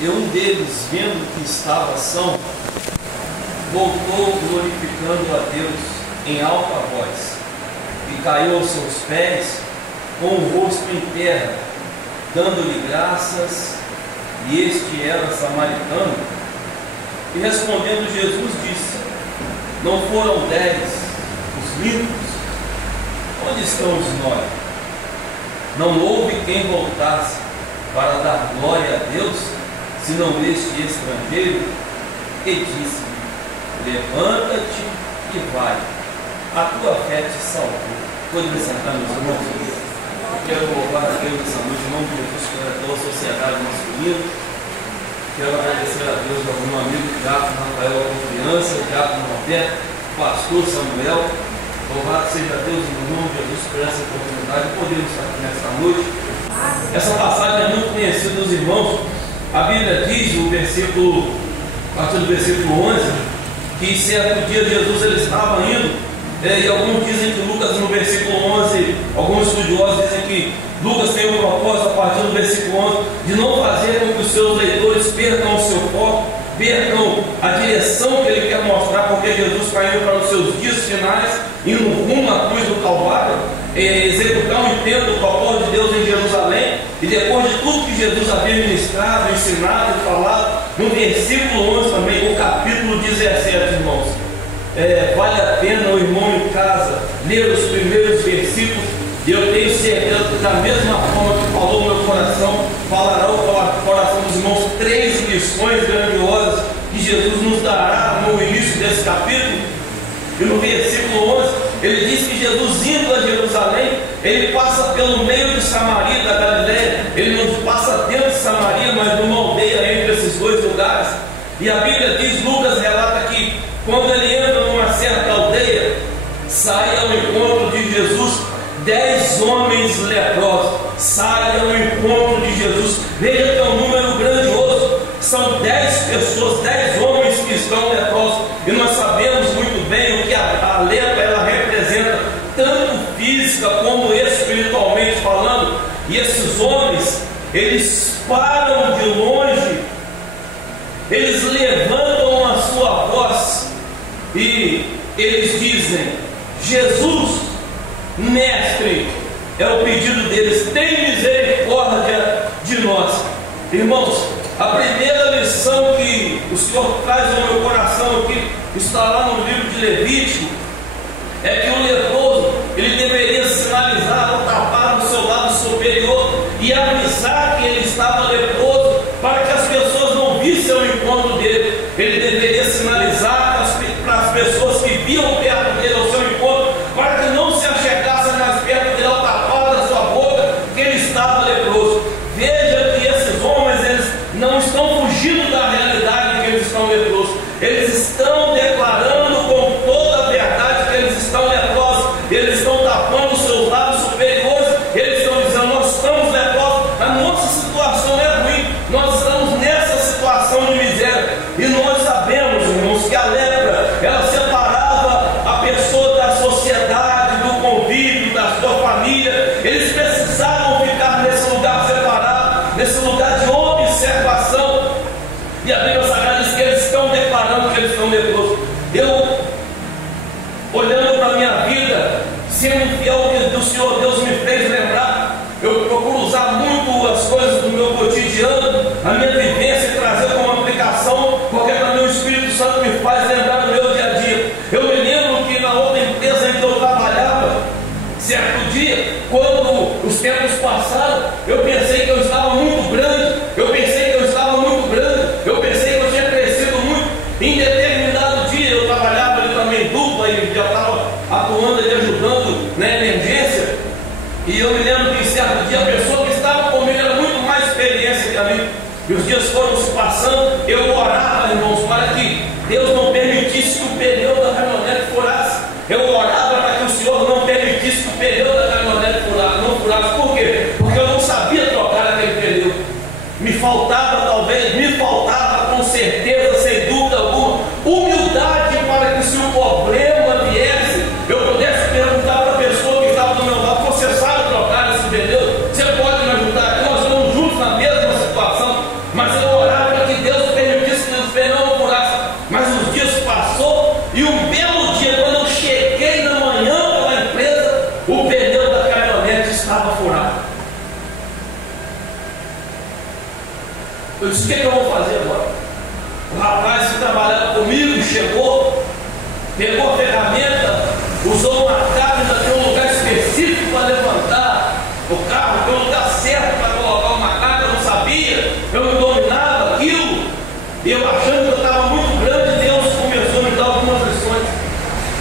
E um deles, vendo que estava são, voltou glorificando a Deus em alta voz, e caiu aos seus pés com o rosto em terra, dando-lhe graças, e este era samaritano. E respondendo Jesus disse: não foram 10 os limpos? Onde estão os 9? Não houve quem voltasse para dar glória a Deus, senão este estrangeiro? E disse-lhe: levanta-te e vai, a tua fé te salvou. Pode me sentar, meus irmãos? Eu quero louvar a Deus essa noite, em nome de Jesus, pela toda a sociedade masculina. Quero agradecer a Deus ao meu amigo Diácono Rafael, a confiança, o Diácono Roberto, o pastor Samuel. Louvado seja Deus, em nome de Jesus, por essa oportunidade de podermos estar aqui nesta noite. Essa passagem é muito conhecida dos irmãos. A Bíblia diz, a partir do versículo 11, que certo dia Jesus ele estava indo, e alguns dizem que Lucas, no versículo 11, alguns estudiosos dizem que Lucas tem o propósito, a partir do versículo 11, de não fazer com que os seus leitores percam o seu foco, percam a direção que ele quer mostrar, porque Jesus está indo para os seus dias finais, indo rumo à cruz do Calvário, executar um intento do propósito de Deus em Jerusalém. E depois de tudo que Jesus havia ministrado, ensinado e falado, no versículo 11 também, o capítulo 17, irmãos, vale a pena o irmão em casa ler os primeiros versículos, e eu tenho certeza que da mesma forma que falou no meu coração, falará o coração dos irmãos 3 lições grandiosas que Jesus nos dará no início desse capítulo. E no versículo 11, ele diz que Jesus, indo a Jerusalém, ele passa pelo meio de Samaria, da Galileia. Ele não passa dentro de Samaria, mas numa aldeia entre esses dois lugares. E a Bíblia diz, Lucas relata que quando ele entra numa certa aldeia, sai ao encontro de Jesus 10 homens leprosos. Sai ao encontro de Jesus. Veja que é um número grandioso. São 10 pessoas, 10 homens que estão leprosos. E nós sabemos muito bem o que a lepra ela representa, tanto física como espiritualmente falando. E esses homens, eles param de longe, eles levantam a sua voz e eles dizem: Jesus, mestre, é o pedido deles, tem misericórdia de nós. Irmãos, a primeira lição que o Senhor traz ao meu coração aqui, está lá no livro de Levítico, é que o leproso, ele deveria sinalizar ou tapar no seu lado superior e avisar que ele estava leproso, para que as pessoas não vissem o encontro dele. Ele deveria sinalizar para as pessoas que viam perto dele ao seu encontro, para que não se achegassem mais perto dele ao tapar da sua boca que ele estava leproso. Veja que esses homens, eles não estão fugindo da realidade que eles estão leprosos. Eles estão declarando com toda a verdade que eles estão leprosos. Eles estão tapando os seus lábios superiores. Eles estão dizendo: nós estamos leprosos, a nossa situação é ruim, nós estamos nessa situação de miséria. E nós sabemos, irmãos, que a lepra, ela separava a pessoa da sociedade, do convívio, da sua família. Eles precisavam ficar nesse lugar separado, nesse lugar de observação. E a Bíblia Sagrada diz que eles estão declarando que eles estão leprosos. Eu, olhando para a minha vida, sendo fiel que o Senhor Deus me fez lembrar, eu procuro usar muito as coisas do meu cotidiano, a minha vivência, e trazer como aplicação, porque também o Espírito Santo me faz lembrar do meu dia a dia. Eu me lembro que na outra empresa em que eu trabalhava, certo dia, quando os tempos passaram, eu pensei que eu estava muito grande, eu pensei que eu estava muito grande, eu pensei que eu tinha crescido muito. Em determinado dia eu trabalhava ali também dupla e já estava atuando ali, ajudando na emergência. E eu me lembro que em certo dia a pessoa que estava comigo era muito mais experiência que a mim. E os dias foram se passando, eu orava, irmãos, para que Deus não permitisse que o pneu da caminhonete furasse. Eu orava para que o Senhor não permitisse que o pneu da caminhonete não furasse. Por quê? Porque eu não sabia trocar aquele pneu. Me faltava com certeza, sem dúvida alguma, humildade para que, se o problema viesse, eu pudesse perguntar para a pessoa que estava do meu lado: você sabe trocar esse pneu? Você pode me ajudar? Nós estamos juntos na mesma situação. Mas eu orava Eu disse: o que eu vou fazer agora? O rapaz que trabalhava comigo chegou, pegou a ferramenta, usou uma máquina, tem um lugar específico para levantar o carro, tem um lugar certo para colocar uma máquina. Eu não sabia, eu não dominava aquilo, e eu achando que eu estava muito grande, Deus começou a me dar algumas lições.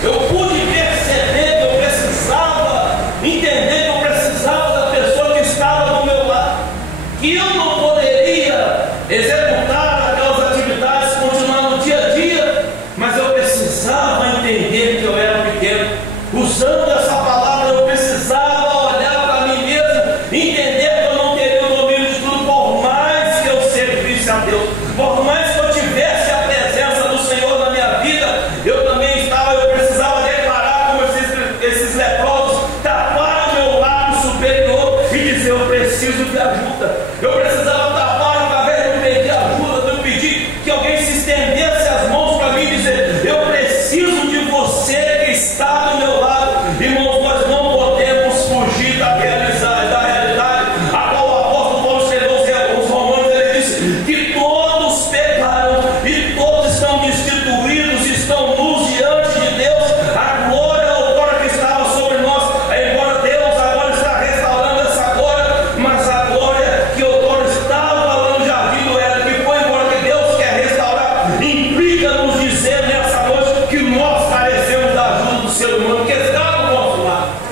Eu pude perceber que eu precisava entender que eu precisava da pessoa que estava do meu lado, que eu não poderia executar aquelas atividades, continuar no dia a dia, mas eu precisava entender que eu era pequeno. Usando essa palavra, eu precisava olhar para mim mesmo, entender que eu não teria o domínio de tudo, por mais que eu servisse a Deus, por mais que eu tivesse a presença do Senhor na minha vida, eu também estava, eu precisava declarar como esses leprosos, tapar o meu lado superior e dizer: eu preciso de ajuda. Eu precisava tapar, através de eu pedir ajuda, de eu pedir que alguém se estendesse as mãos para mim e dizer: eu preciso de você que está do meu lado. Irmãos, nós não podemos fugir da realidade a qual o apóstolo Paulo escreveu aos Romanos. Ele disse que todos pecaram e todos estão destituídos, estão nus diante de Deus. A glória outrora que estava sobre nós, embora Deus agora está restaurando essa glória, mas a glória que outrora estava lá no jardim do Éden, que foi embora, que Deus quer restaurar, implica nos dizer nessa noite que nós carecemos da ajuda do ser humano que está do nosso lado.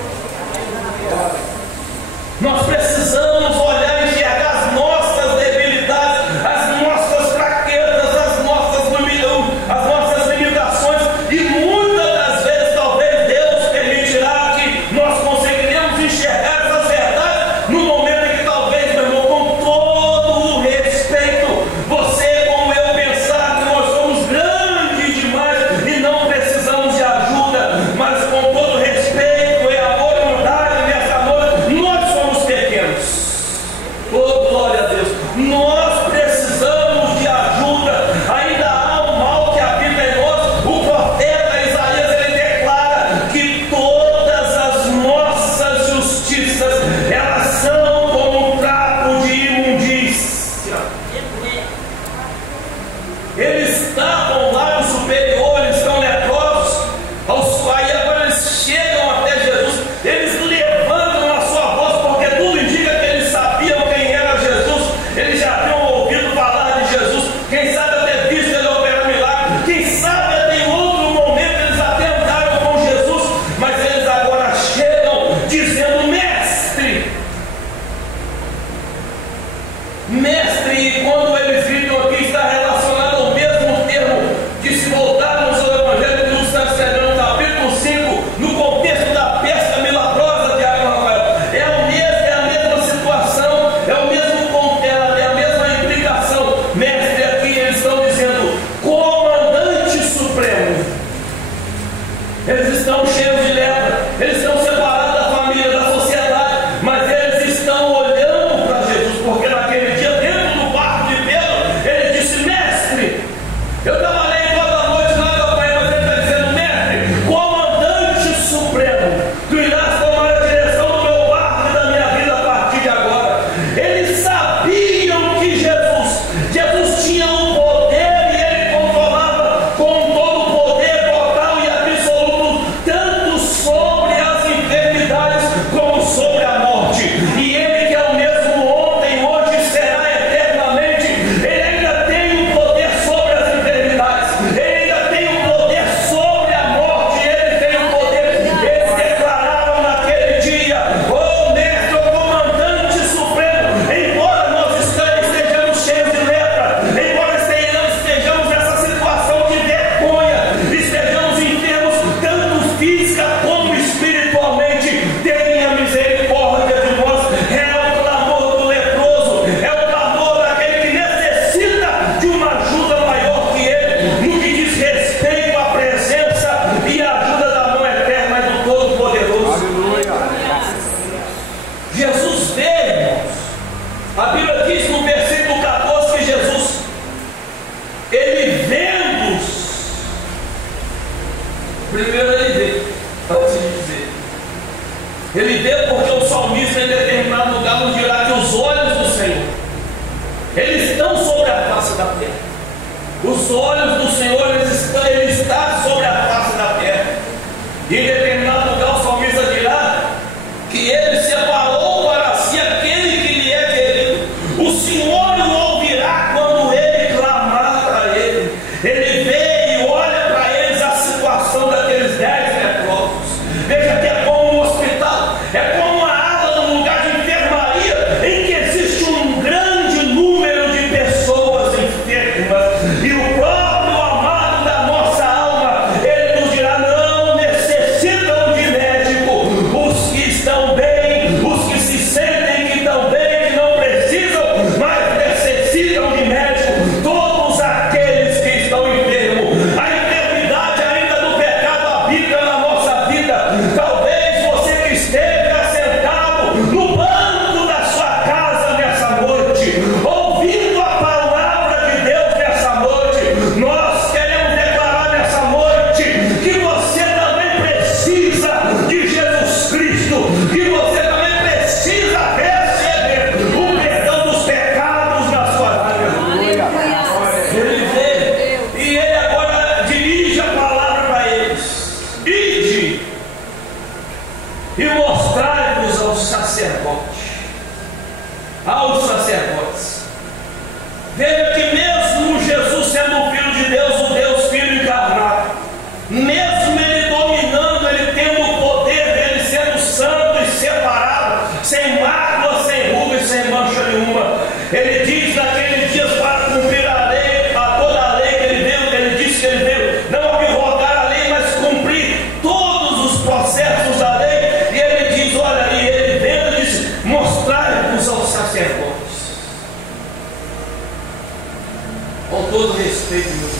Nós precisamos olhar e enxergar as nossas debilidades, as nossas fraquezas, as nossas limitações, e muitas das vezes talvez Deus permitirá que nós conseguiremos enxergar essas verdades no momento em que talvez, meu irmão, com todo o respeito, você como eu pensar que nós somos grandes demais e não precisamos de ajuda, mas com todo respeito e amor e humildade nessa noite, nós somos pequenos. Oh, glória a Deus! Nós precisamos de ajuda. Ainda há um mal que habita em nós. O profeta Isaías, ele declara que todas as nossas justiças, elas são como um trapo de imundícia. Eles estavam lá no superior, eles estão leprosos, aí agora eles chegam até Jesus, eles levantam a sua voz, porque tudo indica que eles sabiam quem era Jesus, eles já haviam ouvido falar de Jesus, quem sabe até visto ele operar milagre, quem sabe até em outro momento eles até andaram com Jesus, mas eles agora chegam dizendo: mestre, mestre. E quando eles gritam aqui, está relacionado ao mesmo termo de se voltar da terra. Os olhos do Senhor, Ele está sobre a face da terra. E em determinado lugar o salmista dirá que Ele separou para si aquele que lhe é querido. O Senhor o ouvirá quando Ele clamar para Ele. Ele vê e olha para eles a situação daqueles 10 leprosos. Veja que é como um hospital, é como uma ala num lugar de enfermaria, em que existe um grande número de pessoas enfermas. E o próprio amado da nossa alma, Ele nos dirá: não necessitam de médico. Os que estão bem, os que se sentem que estão bem, que não precisam, mas necessitam de médico. Todos aqueles que estão enfermos. A enfermidade ainda do pecado habita na nossa vida. Talvez você que esteja sentado no banco da sua casa nessa noite, ouvindo a palavra de Deus nessa noite, nós queremos declarar nessa noite que você também precisa de Jesus Cristo, que você também precisa receber o perdão dos pecados na sua vida. Ele veio e Ele agora dirige a palavra para eles: ide e mostrai-vos aos sacerdotes. Veja que mesmo Jesus sendo o Filho de Deus, o Deus Filho encarnado, mesmo Ele dominando, Ele tendo o poder dele, sendo santo e separado, sem mácula, sem ruga e sem mancha nenhuma, Ele diz naqueles dias para cumprir a lei, a toda a lei que Ele veio, Ele disse que Ele veio não abrogar a lei, mas cumprir todos os processos da lei. E Ele diz, olha, e Ele veio e disse: mostrai-vos aos sacerdotes. Com todo respeito, meus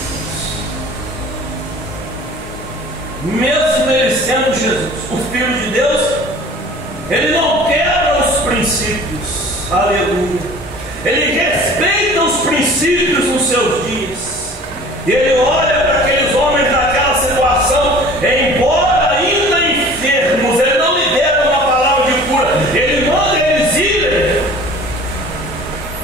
irmãos, mesmo Ele sendo Jesus, o Filho de Deus, Ele não quebra os princípios. Aleluia. Ele respeita os princípios nos seus dias. E Ele olha para aqueles homens naquela situação, embora ainda enfermos, Ele não libera uma palavra de cura, Ele manda eles irem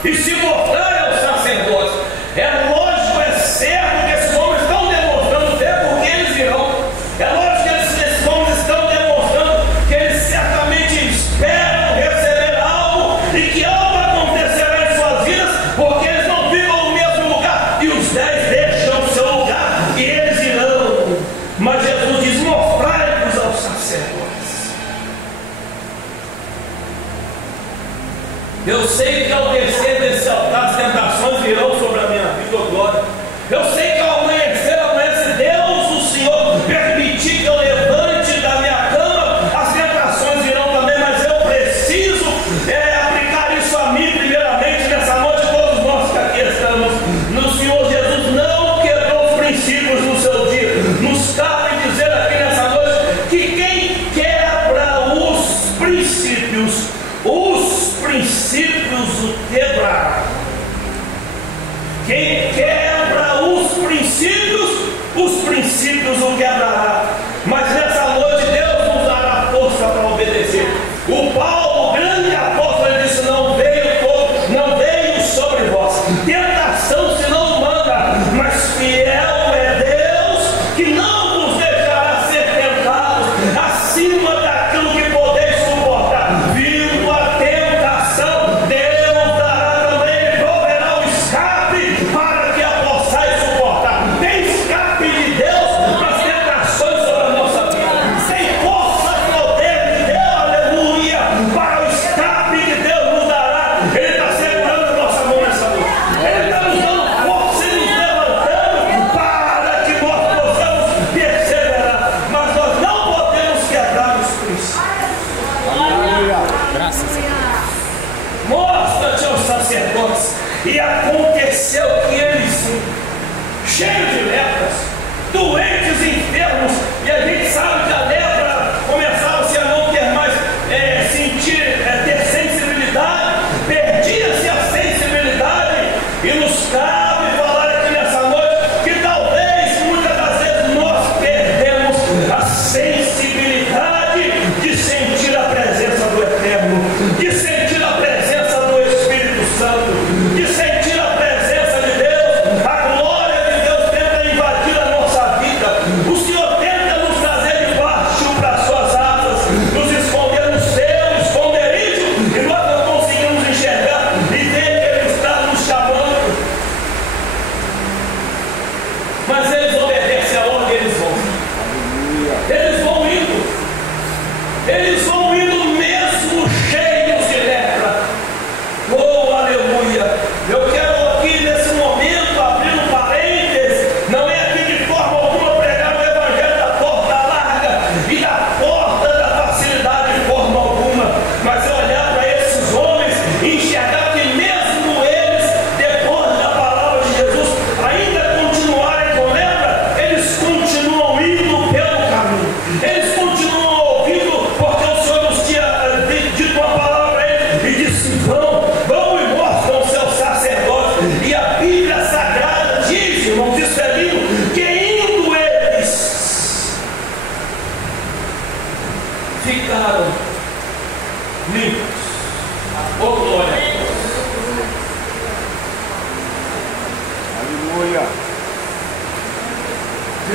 e se mostrarem aos sacerdotes. É lógico, é certo que esses homens estão demonstrando fé, porque eles irão. É lógico que esses homens estão demonstrando que eles certamente esperam receber algo e que algo acontecerá em suas vidas, porque eles não ficam no mesmo lugar e os 10 deixam o seu lugar e eles irão. Mas Jesus diz: mostrai-vos aos sacerdotes. Eu sei que ao descer desse altar as tentações virão sobre a minha vida, oh glória. Eu sei que ao amanhecer, Deus, o Senhor, permitir que eu levante da minha cama, as tentações virão também, mas eu preciso aplicar isso a mim primeiramente nessa noite. Todos nós que aqui estamos, no Senhor Jesus não quebrou os princípios no seu dia. Nos cabe dizer aqui nessa noite que quem quebra os princípios o quebrará. Quem quebra os princípios o quebrará. Mas nessa noite Deus nos dará força para obedecer. O Paulo, o grande apóstolo, ele disse: não veio sobre vós tentação senão humana, mas fiel é Deus, que não vos deixará ser tentados acima daquilo que podeis suportar. Vindo a tentação, Deus dará também, proverá o escape para que a possais suportar. Tem escape de Deus para as tentações sobre a nossa vida.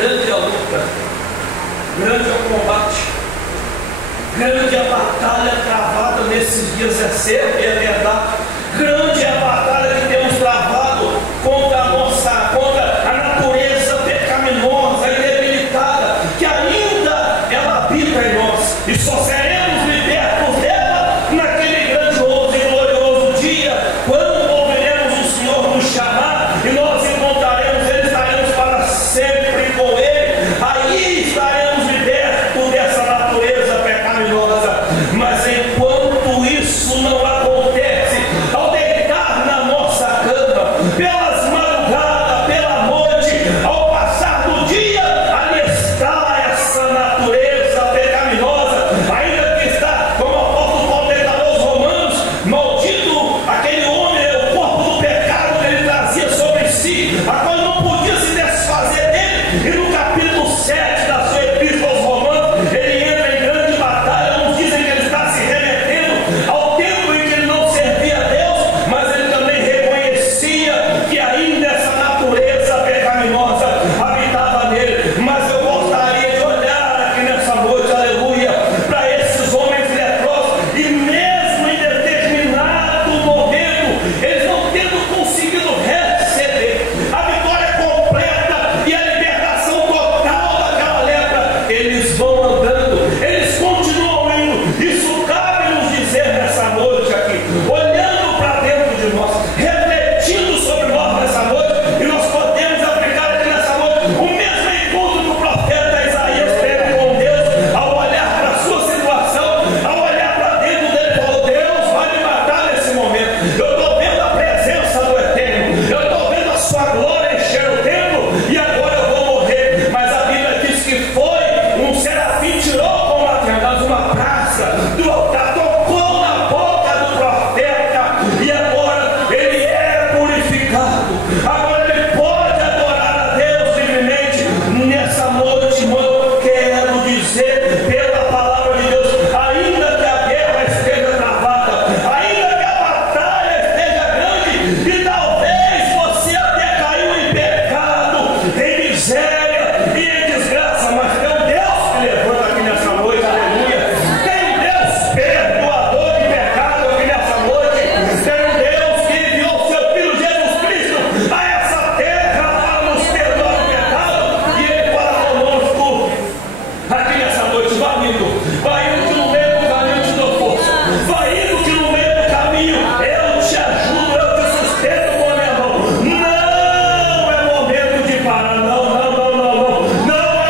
grande é a luta, grande é o combate, grande é a batalha travada nesses dias, é certo e é verdade. Grande é a batalha que temos travado contra a natureza pecaminosa e debilitada, que ainda ela habita em nós, e só seremos libertos dela naquele grandioso e glorioso dia, quando ouviremos o Senhor nos chamar, e nós encontraremos Ele, estaremos para sempre com Ele, aí estaremos libertos dessa natureza pecaminosa. Mas enquanto isso não acontece, ao deitar na nossa cama, pelas madrugadas, pela noite, ao passar do dia, ali está essa natureza pecaminosa, ainda que está, como o apóstolo Paulo declarou aos Romanos, maldito aquele homem, o corpo do pecado que ele trazia sobre si, a qual não podia se desfazer dele. E no capítulo 7 da sua epístola aos Romanos, ele entra em grande batalha. Uns dizem que ele está se remetendo ao tempo em que ele não servia a Deus, mas ele também reconhecia que ainda essa natureza pecaminosa habitava nele. Mas eu gostaria de olhar aqui nessa noite, aleluia, para esses homens leprosos, e mesmo em determinado momento, eles não tendo conseguido receber a vitória completa e a libertação total daquela lepra, eles vão andando, eles continuam indo. Isso cabe nos dizer nessa noite aqui, olhando para dentro de nós, refletindo sobre nós nessa noite, e nós podemos aplicar aqui nessa noite o mesmo encontro que o profeta Isaías teve com Deus, ao olhar para a sua situação, ao olhar para dentro dele, falou: Deus vai me matar nesse momento, eu estou vendo a presença do Eterno, eu estou vendo a sua glória encher o templo, e agora eu vou morrer. Mas a Bíblia diz que foi um serafim, tirou com uma tenaz uma praça do altar, tocou na boca do profeta, e agora ele é purificado, agora ele pode adorar a Deus livremente. Nessa noite, irmão, eu quero dizer pela palavra de Deus, ainda que a guerra esteja travada, ainda que a batalha esteja grande, e talvez você até caiu em pecado, em miséria e em desgraça, mas tem um Deus que levanta aqui nessa noite, aleluia. Tem um Deus perdoador de pecado aqui nessa noite. Tem um Deus que enviou o seu Filho Jesus Cristo a essa terra para nos perdoar o pecado, e Ele fala conosco aqui nessa noite: vai indo que no meio do caminho eu te dou força, vai indo que no meio do caminho eu te ajudo, eu te sustento com a minha mão. Não é momento de parar, não é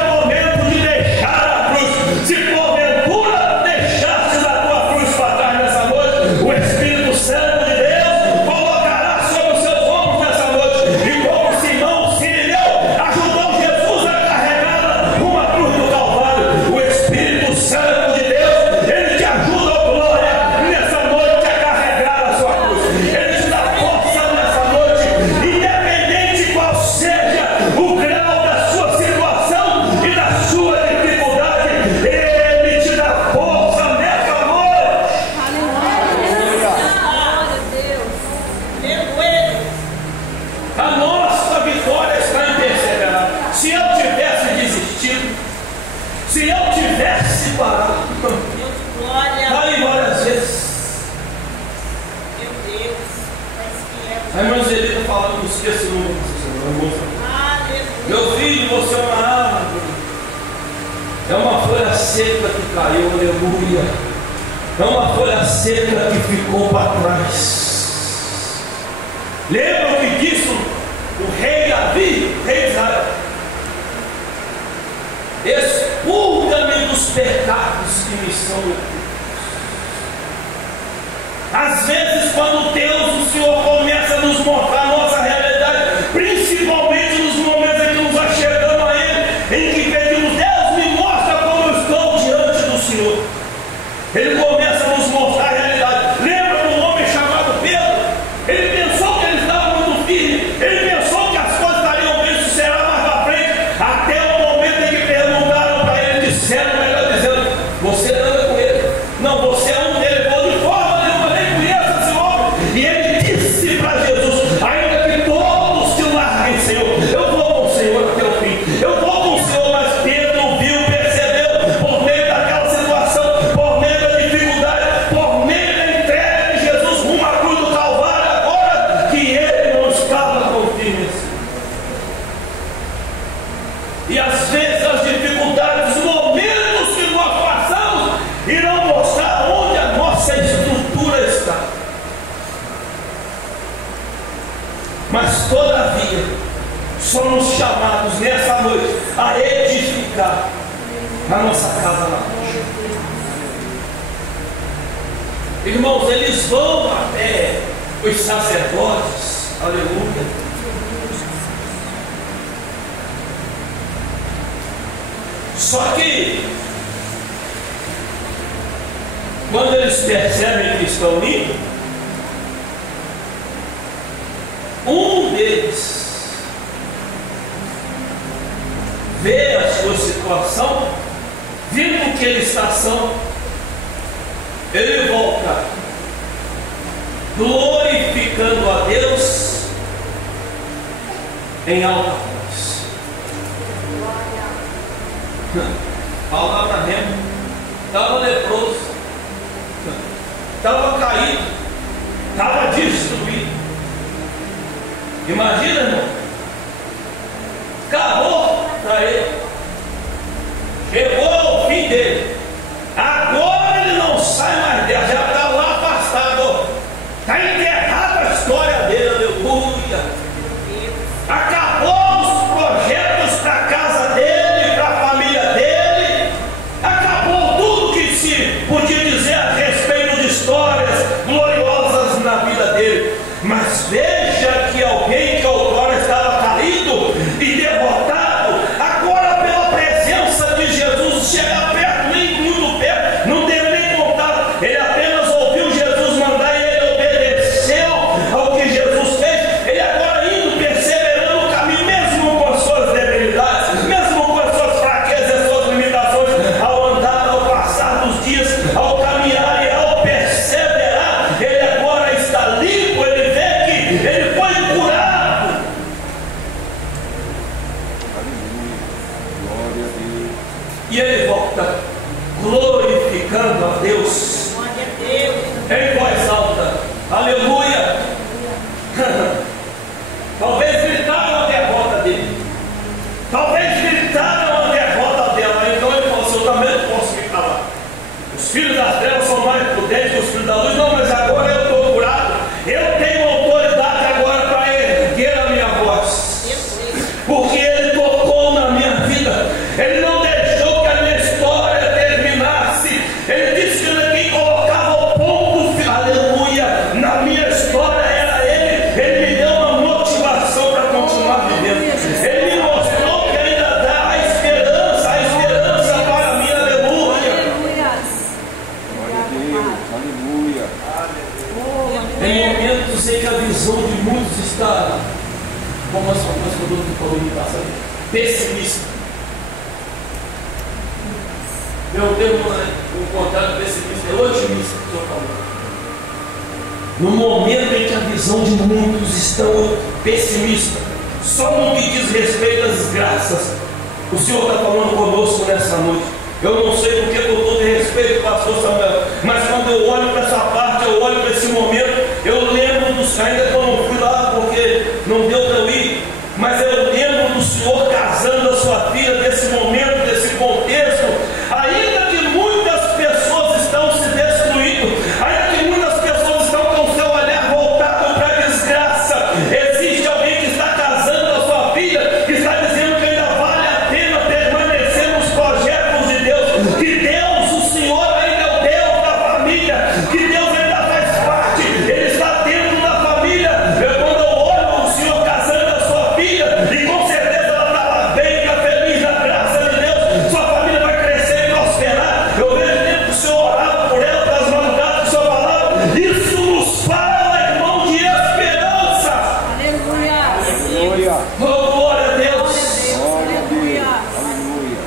momento de deixar a cruz. Se porventura deixastes a tua cruz para trás nessa noite, o Espírito Santo de Deus colocará sobre os seus ombros nessa noite, e como Simão Sirineu ajudou Jesus a carregar uma cruz do Calvário, o Espírito Santo de Deus, ele te ajuda, ó glória, nessa noite a carregar a sua cruz. Ele te dá força nessa noite, independente qual seja o grau da sua situação e da sua dificuldade, ele te dá força nessa noite. A nossa vitória está em perseverar. Se eu tivesse desistido, se eu tivesse parado, aí várias vezes, a irmã Zelita falando, não esqueça o nome dessa semana. Meu filho, você é uma árvore, é uma folha seca que caiu, aleluia. É uma folha seca que ficou para trás. Lembra o que disse o rei Davi, rei de Israel? Expulga-me dos pecados que me são ocultos. Às vezes, quando Deus, o Senhor, começa a nos mostrar a nossa realidade, principalmente nos momentos em que nos achegamos a Ele, em que pedimos: Deus, me mostra como eu estou diante do Senhor. Ele começa a nos mostrar a realidade. Lembra do homem chamado Pedro? Ele pensou que ele estava muito firme, somos chamados nessa noite a edificar a nossa casa na rocha. Irmãos, eles vão até os sacerdotes, aleluia, só que quando eles percebem que estão indo, um deles vê a sua situação, vindo que eles estão, ele volta glorificando a Deus em alta voz. Paulo Abraão estava leproso, estava caído, estava destruído. Imagina, irmão, acabou para ele, chegou ao fim dele, agora ele não sai mais dela, já está lá afastado, está enterrada a história dele, aleluia. Acabou os projetos para a casa dele, para a família dele, acabou tudo que se podia dizer a respeito de histórias gloriosas na vida dele. Mas veja que alguém que outrora estava caído e derrotado, agora pela presença de Jesus, chega perto, nem muito perto, não teve nem contato, ele apenas ouviu Jesus mandar e ele obedeceu ao que Jesus fez. Ele agora indo, perseverando no caminho, mesmo com as suas debilidades, mesmo com as suas fraquezas, as suas limitações, ao andar, ao passar dos dias, ao caminhar e ao perseverar, ele agora está limpo, ele vê que ele foi curado. Glória a Deus. E ele volta glorificando a Deus em voz alta, aleluia. Talvez gritaram a derrota dele, talvez gritaram a derrota dela. Então ele falou assim: eu também não posso me calar. Os filhos das trevas são mais prudentes que os filhos da luz. Não, mas agora eu estou curado, eu tenho autoridade agora para erguer a minha voz, porque ele tocou na minha vida, ele não deixou que a minha história terminasse. Ele disse que quem colocava o ponto final, aleluia, na minha história era ele. Ele me deu uma motivação para continuar vivendo. Ele me mostrou que ainda dá a esperança para mim, aleluia. Glória a Deus. Aleluia. Em momentos em que a visão de muitos está, como as famosas que eu falou no passado, pessimista. Meu termo, o contrário de pessimista, é otimista, que o senhor falou. No momento em que a visão de muitos estão pessimista, só no que diz respeito às desgraças, o Senhor está falando conosco nessa noite. Eu não sei porque, com todo respeito, pastor Samuel, mas quando eu olho para essa parte, eu olho para esse momento, eu lembro dos, ainda que eu não fui lá porque não deu para eu ir, mas eu lembro do Senhor casando a sua filha, desse momento, desse contexto. Ainda que muitas pessoas estão se destruindo, ainda que muitas pessoas estão com o seu olhar voltado para a desgraça, existe alguém que está casando a sua filha, que está dizendo que ainda vale a pena permanecer nos projetos de Deus, que Deus, o Senhor, ainda é o Deus da família, que Deus ainda faz parte, Ele está dentro da família. Quando eu olho o Senhor casando a sua filha, e com certeza ela está lá bem, está feliz na graça de Deus, sua família vai crescer e prosperar. Eu vejo tempo que o Senhor orava por ela, pelas madrugadas que o Senhor falava. Isso nos fala, irmão, de esperança. Glória. Oh, glória a Deus. Glória a Deus. Aleluia.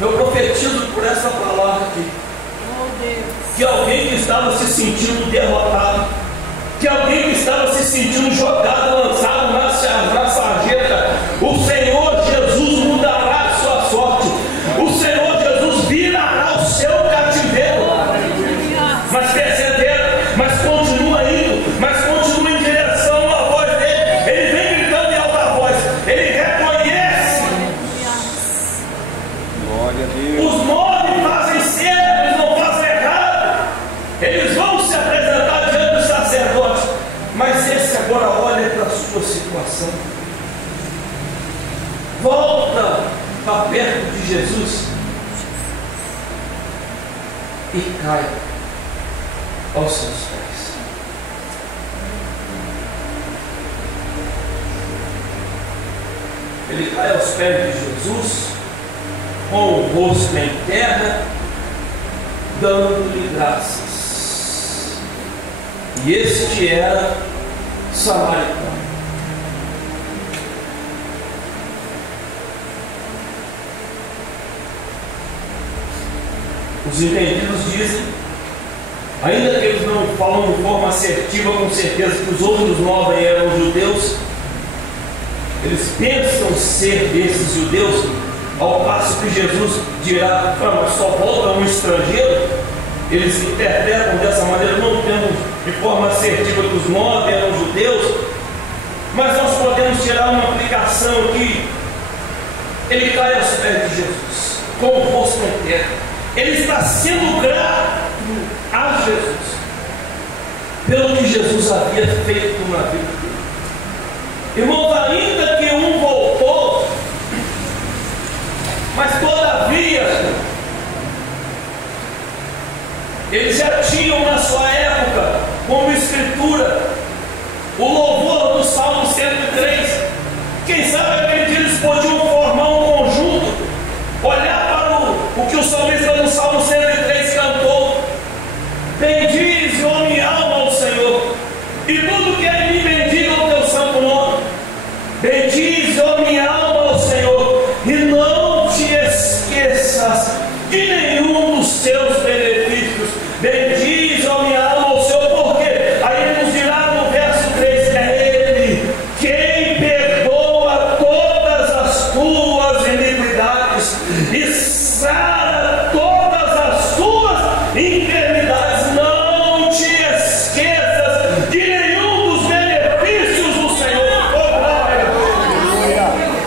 Eu profetizo por essa palavra aqui, que alguém que estava se sentindo derrotado, que alguém que estava se sentindo jogado, lançado na sarjeta, o Senhor Jesus mudará a sua sorte, o Senhor Jesus virará o seu cativeiro. Mas persevera, mas continua indo, mas continua em direção à voz dele. Ele vem gritando em alta voz, ele reconhece. Glória a Deus. Os 9 fazem certo, eles não fazem errado. Eles vão se apresentar diante dos sacerdotes. perto de Jesus e cai aos seus pés. Ele cai aos pés de Jesus, com o rosto em terra, dando-lhe graças. E este era samaritano. Os entendidos dizem, ainda que eles não falam de forma assertiva, com certeza, que os outros 9 eram judeus, eles pensam ser desses judeus, ao passo que Jesus dirá, mas só volta um estrangeiro. Eles interpretam dessa maneira, não temos de forma assertiva que os 9 eram judeus, mas nós podemos tirar uma aplicação aqui. Ele cai aos pés de Jesus, com o rosto em terra. Ele está sendo grato a Jesus pelo que Jesus havia feito na vida dele. Irmãos, ainda que um voltou, mas todavia eles já tinham na sua época, como escritura, o louvor do Salmo 103. Quem sabe aquele dia eles podiam formar um conjunto, olhar para o que o salmista no Salmo 103 cantou: bendize, ó minha alma, ao Senhor, e tudo que é em mim bendiga o teu santo nome. Bendize, ó minha alma, ao Senhor, e não te esqueças de nenhum dos seus benefícios. Bendize, ó minha alma, ao Senhor, porque aí ele nos dirá no verso 3: é Ele quem perdoa todas as tuas iniquidades e sara todas as tuas enfermidades. Não te esqueças de nenhum dos benefícios do Senhor. Oh, glória!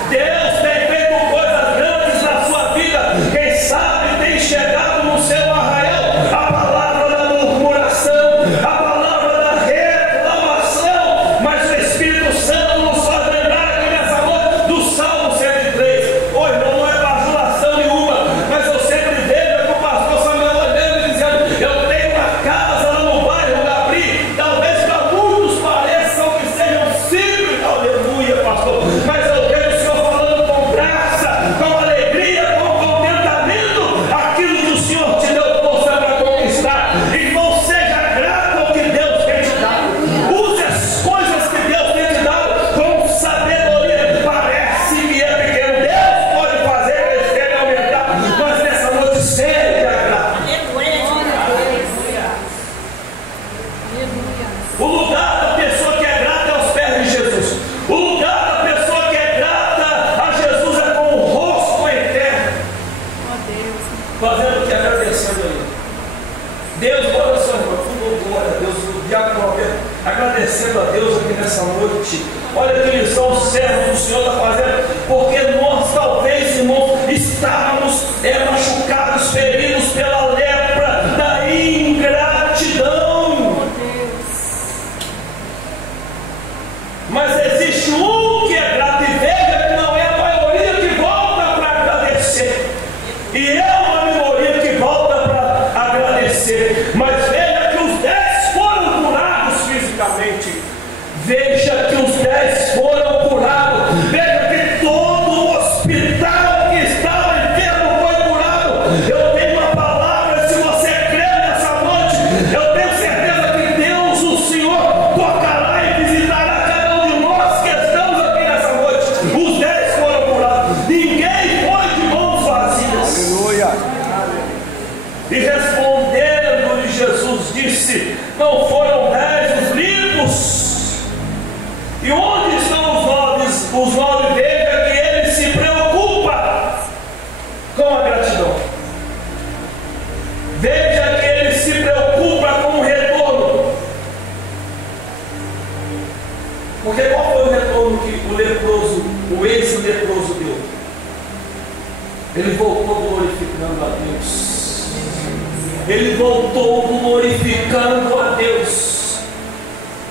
Deus tem feito coisas grandes na sua vida. Quem sabe tem chegado no seu arraial a palavra da murmuração, a palavra da reclamação, mas o Espírito Santo nos faz lembrar aqui nessa noite do Salmo 103. Oh, irmão, não é bajulação nenhuma, mas eu sempre vejo que o pastor Samuel olhando e dizendo: eu tenho uma casa lá no bairro Gabri, talvez para muitos pareçam que sejam simples, aleluia, pastor, mas eu vejo o Senhor falando com graça, com alegria, com contentamento, aquilo que o Senhor te deu força para conquistar. Então seja grato ao que Deus tem te dado, use as coisas que Deus tem te dado com sabedoria. Parece que é pequeno, Deus pode fazer crescer e aumentar, mas nessa noite seja grato. O lugar da pessoa que é grata é aos pés de Jesus. O lugar da pessoa que é grata a Jesus é com o rosto em terra, fazendo o que? Agradecendo a Ele. Deus, glória ao Senhor, glória a Deus, o diácono Roberto, agradecendo a Deus aqui nessa noite. Olha que lição o servo do Senhor está fazendo, porque nós talvez, irmãos, estávamos machucados, feridos pela lepra da ingratidão. Mas existe um que é grato, e veja que não é a maioria que volta para agradecer, e é uma minoria que volta para agradecer. Mas veja que os 10 foram curados fisicamente, veja que os 10 foram curados, veja que todo o hospital que estava enfermo foi curado. Eu tenho uma palavra, se você crê nessa noite, eu tenho certeza que Deus, o Senhor, tocará e visitará cada um de nós que estamos aqui nessa noite. Os 10 foram curados, ninguém foi de mãos vazias. Aleluia. E respondendo-lhe Jesus disse: não foram 10 os limpos? E onde estão os 9? Os 9, veja que ele se preocupa com a gratidão. Veja que ele se preocupa com o retorno. Porque qual foi o retorno que o leproso, o ex-leproso deu? Ele voltou glorificando a Deus. Ele voltou glorificando a Deus.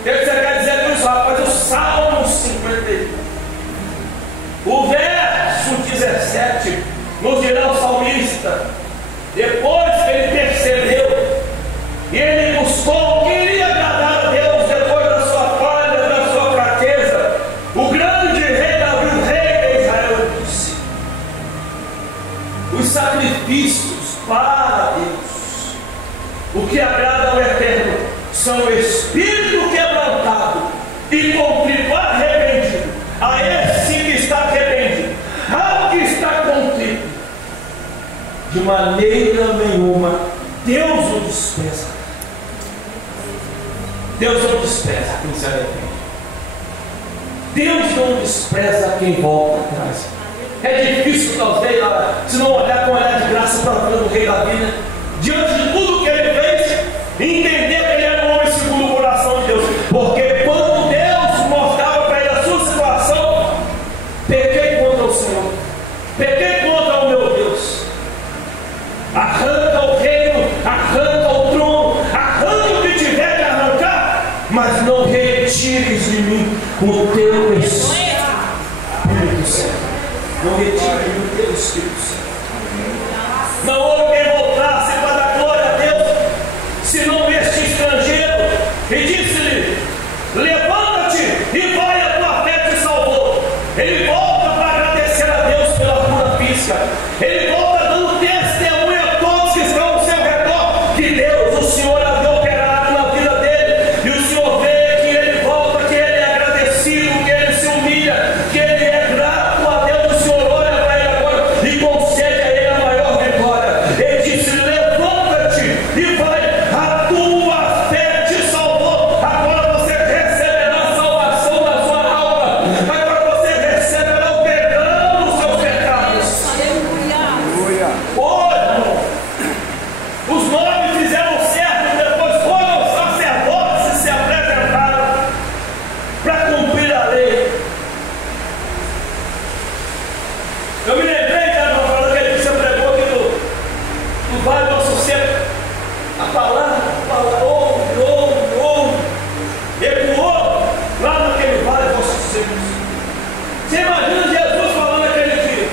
O que você quer dizer com isso, rapaz? O Salmo 51, o verso 17, Depois que ele percebeu e ele buscou, queria agradar a Deus depois da sua falha, da sua fraqueza, o grande rei Davi, o rei de Israel, disse: os sacrifícios para Deus, o que agrada ao Eterno, são o espírito quebrantado e contrito, arrependido. A esse que está arrependido, ao que está contrito, de maneira nenhuma Deus o despreza. Deus não despreza quem se arrepende. Deus não despreza quem volta atrás. É difícil talvez, se não olhar com um olhar de graça para a vida do rei Davi, né? Diante de tudo que ele fez, entender que ele era um homem segundo o coração de Deus. Porque quando Deus mostrava para ele a sua situação: pequei contra o Senhor, pequei contra o meu Deus. Arranca o reino, arranca o trono, arranca o que tiver de arrancar, mas não retires de mim o teu Espírito Santo. Não retire de mim o teu Espírito Santo. Não houve quem voltasse para dar glória a Deus, senão este estrangeiro, e disse-lhe: levanta-te e vai, a tua fé te salvou. Ele volta para agradecer a Deus pela cura física. Ele volta dando testemunho a todos que estão ao seu redor que Deus, o Senhor, havia operado na vida dele. E o Senhor vê que ele volta, que ele é agradecido, que ele se humilha, que ele é grato a Deus. O Senhor olha para ele agora e concede a ele a maior vitória. Ele disse: levanta-te e vai, a tua fé te salvou. Agora você receberá a salvação da sua alma. Agora você receberá o perdão dos seus pecados. Aleluia. Hoje, os 9 fizeram certo, depois foram sacerdotes e se apresentaram para cumprir a lei. Eu me lembrei da palavra que você pregou aqui do Vale do Nosso Centro. A palavra ouve, ecoou lá naquele Vale do Nosso Centro. Você imagina Jesus falando aquele dia: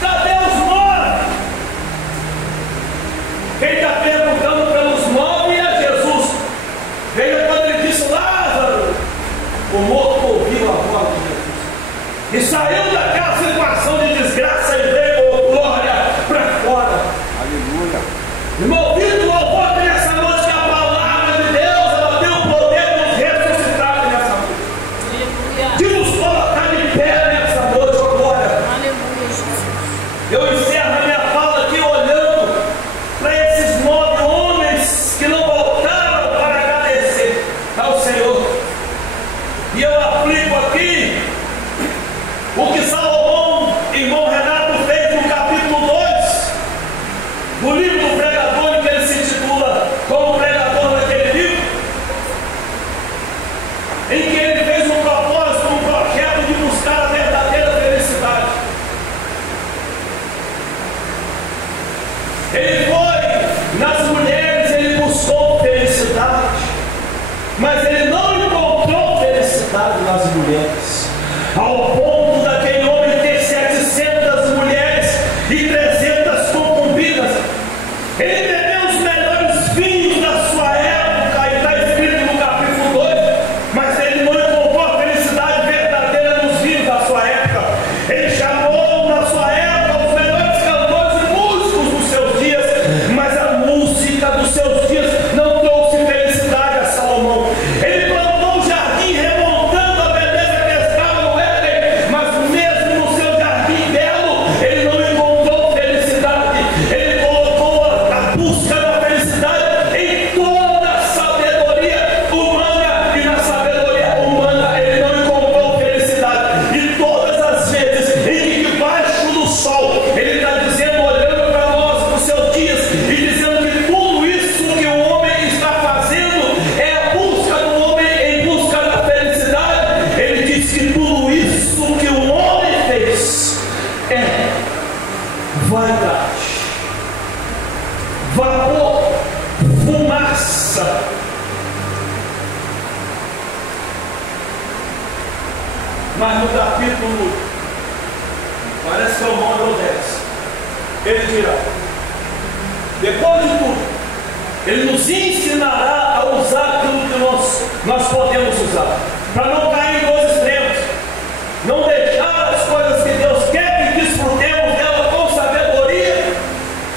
cadê os 9? Quem está perguntando pelos 9 é Jesus. Veio quando ele disse: Lázaro. O morto ouviu a voz de Jesus e saiu daquela situação de desgraça e veio com glória para fora. Aleluia. Irmão, ouvindo o louvor nessa noite, que a palavra de Deus, ela tem o poder de nos ressuscitar nessa noite, de nos colocar de pé nessa noite, ó glória. Eu encerro a minha fala aqui olhando para esses 9 homens que não voltaram para agradecer ao Senhor. E eu aplico aqui o que Salomão, irmão Renato, fez no capítulo 2 do livro do pregador, que ele se intitula como pregador naquele livro, em que ele fez um propósito, um projeto de buscar a verdadeira felicidade. Ele foi nas mulheres, ele buscou felicidade, mas ele não encontrou felicidade nas mulheres, ao ponto daquele homem ter 700 mulheres e 300 concubinas. Ele bebeu os melhores vinhos da sua época, e está escrito no capítulo 2, mas ele não encontrou a felicidade verdadeira nos vinhos da sua época. Ele chamou na sua época os melhores cantores e músicos dos seus dias, mas a música dos seus dias não trouxe felicidade a Salomão. Ele plantou um jardim remontando a beleza que estava no Éden, mas mesmo no seu jardim belo, ele não encontrou felicidade. Ele colocou a busca da felicidade em toda a sabedoria humana, e na sabedoria humana ele não encontrou felicidade. E todas as vezes em que debaixo do sol ele está dizendo, olhando para nós, para os seus dias, e dizendo que tudo isso que o homem está fazendo é a busca do homem em busca da felicidade, ele diz que tudo isso que o homem fez é vaidade, vapor, fumaça. Mas no capítulo, parece que é o 9 ou 10, ele dirá: depois de tudo, Ele nos ensinará a usar aquilo que nós podemos usar, para não cair em dois extremos, não deixar as coisas que Deus quer que desfrutemos dela com sabedoria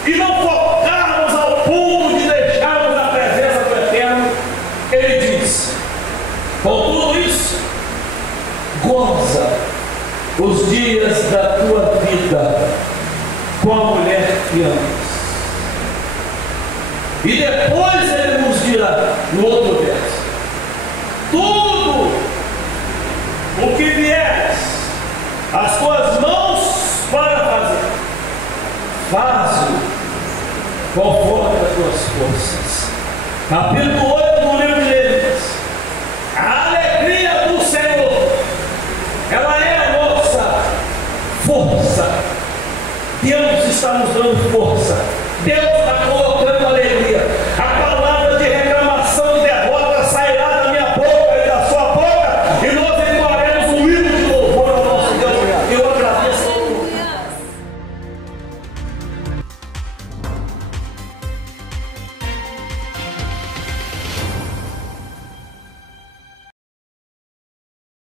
e não focarmos ao ponto de deixarmos a presença do Eterno. Ele diz: com tudo isso, goza os dias da tua vida com a mulher que amas. E depois ele nos dirá, no outro verso: tudo o que vieres as tuas mãos para fazer, faz-o conforme as tuas forças. Capítulo 8 do livro de Levíticos. A alegria do Senhor, ela é a nossa força. Deus está nos dando força. Deus está colocando